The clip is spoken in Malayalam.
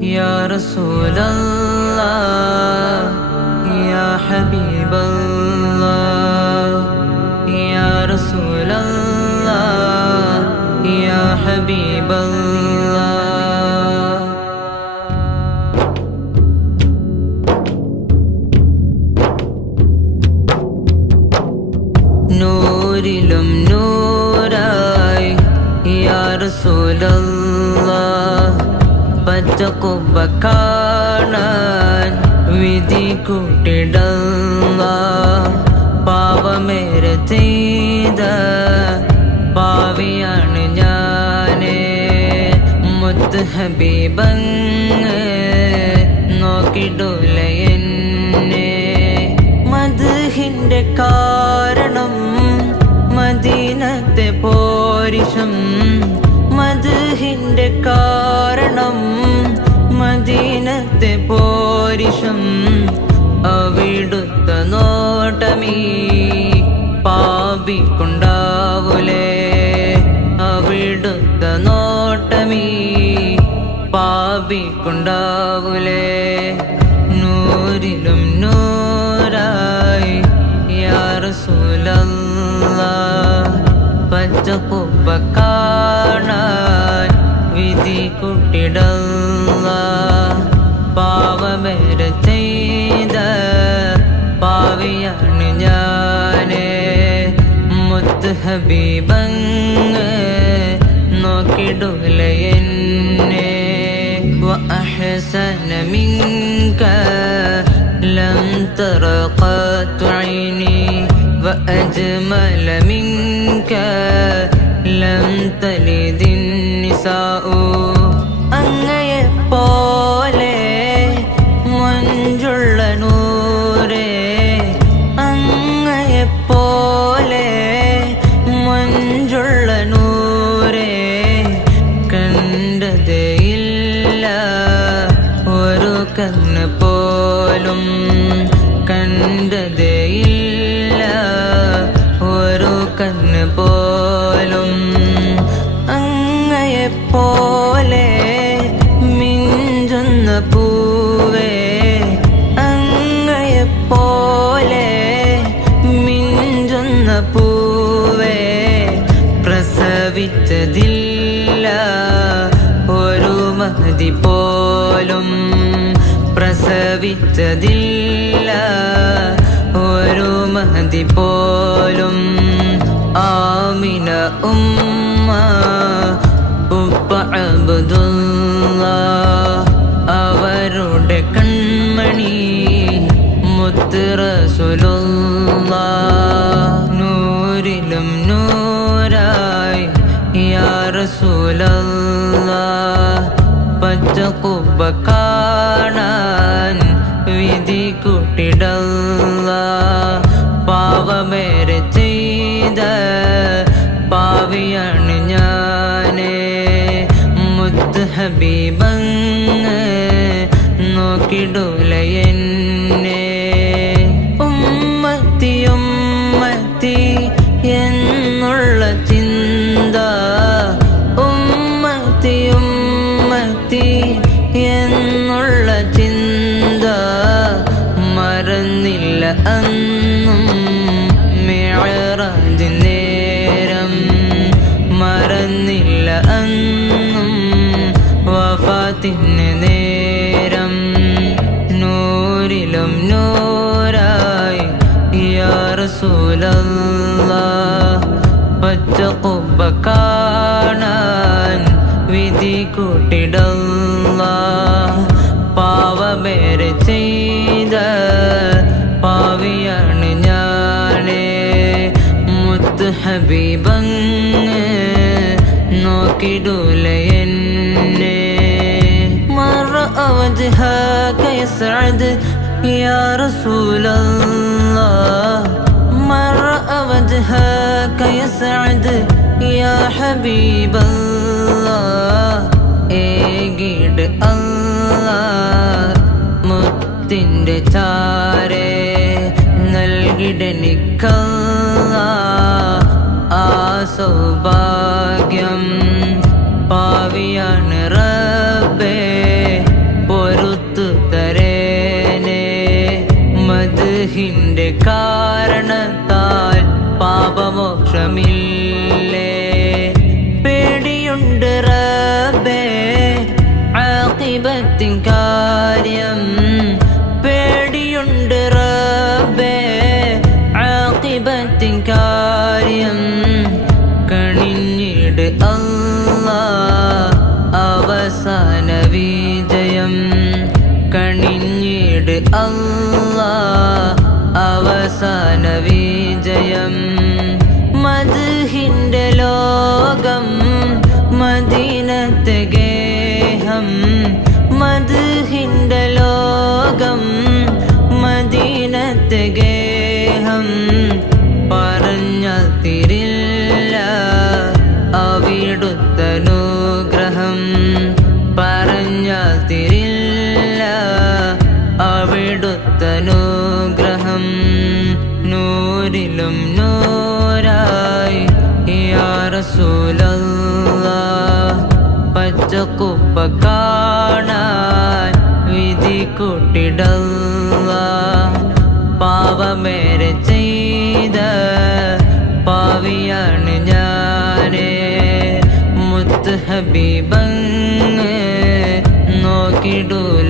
يا رسول الله يا حبيب الله يا رسول الله يا حبيب الله നൂരിലും നൂറായി യാ റസൂലല്ലാഹ് പച്ചക്കുബ്ബ കാണാൻ വിധി കൂട്ടിടല്ലാഹ് പാവമേറെ ചെയ്ത പാവിയാണ് ഞാനേ മുത്ത് ഹബീബങ്ങ് നോക്കിടൂല എന്നെ മദ്ഹിന്റെ കാരണം മദീനത്തെ പോരിശം മദ്ഹിന്റെ കാരണം മദീനത്തെ പോരിശം അവിടുത്തെ നോട്ടമീ പാപിക്കുണ്ടാവൂലേ അവിടുത്തെ നോട്ടമീ പാപിക്കുണ്ടാവൂലേ നൂരിലും നൂറായി യാ റസൂലല്ലാഹ് പച്ചക്കുബ്ബ കാണാൻ വിധി കൂട്ടിടല്ലാഹ് പാവമേറെ ചെയ്ത പാവിയാണ് ഞാനേ മുത്ത് ഹബീബങ്ങ് നോക്കിടൂല എന്നെ وأحسن منك لم تر قط عيني وأجمل منك لم تلد النساء അങ്ങയെപ്പോലെ മഞ്ജുള്ള നൂറേ അങ്ങയെപ്പോലെ മഞ്ജുള്ള നൂറേ കണ്ടതേയില്ല ഒരു കണ്ണ് പോലും കണ്ടതേയില്ല ഒരു കണ്ണ് പോലും അങ്ങയെപ്പോലെ മിഞ്ചുന്ന പൂവേ അങ്ങയെപ്പോലെ മിഞ്ചുന്ന പൂവേ പ്രസവിച്ചതില്ല ഒരു മഹദി പോലും പ്രസവിച്ചതില്ല ഒരു മഹദി പോലും ആമിന ഉമ്മ ഉപ്പ അബ്ദുല്ലാഹ് അവരുടെ കൺമണി മുത്ത് റസൂലുള്ളാഹ് നൂരിലും നൂറായി യാ റസൂലല്ലാഹ് പച്ചക്കുബ്ബ കാണാൻ വിധി കൂട്ടിടല്ലാഹ് പാവമേറെ ചെയ്ത പാവിയാണ് ഞാനേ മുത്ത് ഹബീബങ്ങ് നോക്കിടൂല എന്നെ ഉമ്മത്തി ഉമ്മത്തി എന്നുള്ള ചിന്ത ഉമ്മത്തി ഉമ്മത്തി എന്നുള്ള ചിന്ത മറന്നില്ല അന്നും മിഅ്റാജ് നേരം മറന്നില്ല അന്നും വഫാത്തിന് നേരം നൂരിലും നൂറായി യാ റസൂലല്ലാഹ് പച്ചക്കുബ്ബ കാണാൻ വിധി കൂട്ടിടല്ലാഹ് പാവമേറെ ചെയ്ത പാവിയാണ് ഞാനേ മുത്ത് ഹബീബങ്ങ് നോക്കിടൂല എന്നെ مرأ وجهك يسعد يا رسول الله مرأ وجهك يسعد يا حبيب الله ഏകിട് അല്ലാഹ് മുത്തിൻ്റെ ചാരേ നൽകിടനിക്കല്ലാഹ് ആ സൗഭാഗ്യം പാവിയാണ് റബ്ബേ അല്ലാ അവസാന വിജയം കണിഞ്ഞിട് അല്ലാ അവസാന വിജയം മദ്ഹിന്റെ ലോകം മദീനത്തെ ഗേഹം മദ്ഹിന്റെ ലോകം മദീനത്തെ ഗേഹം പറഞ്ഞാൽ തീരില്ല അവിടുത്തനുഗ്രഹം പറഞ്ഞാൽ തീരില്ല അവിടുത്തനുഗ്രഹം നൂരിലും നൂറായി യാ റസൂലല്ലാഹ് പച്ചക്കുപ്പ കാണാൻ വിധി കൂട്ടിടല്ലാഹ് പാവമേറെ ചെയ്ത പാവിയാണ് ഞാനേ മുത്ത് ഹബീബങ്ങ് നോക്കിടൂല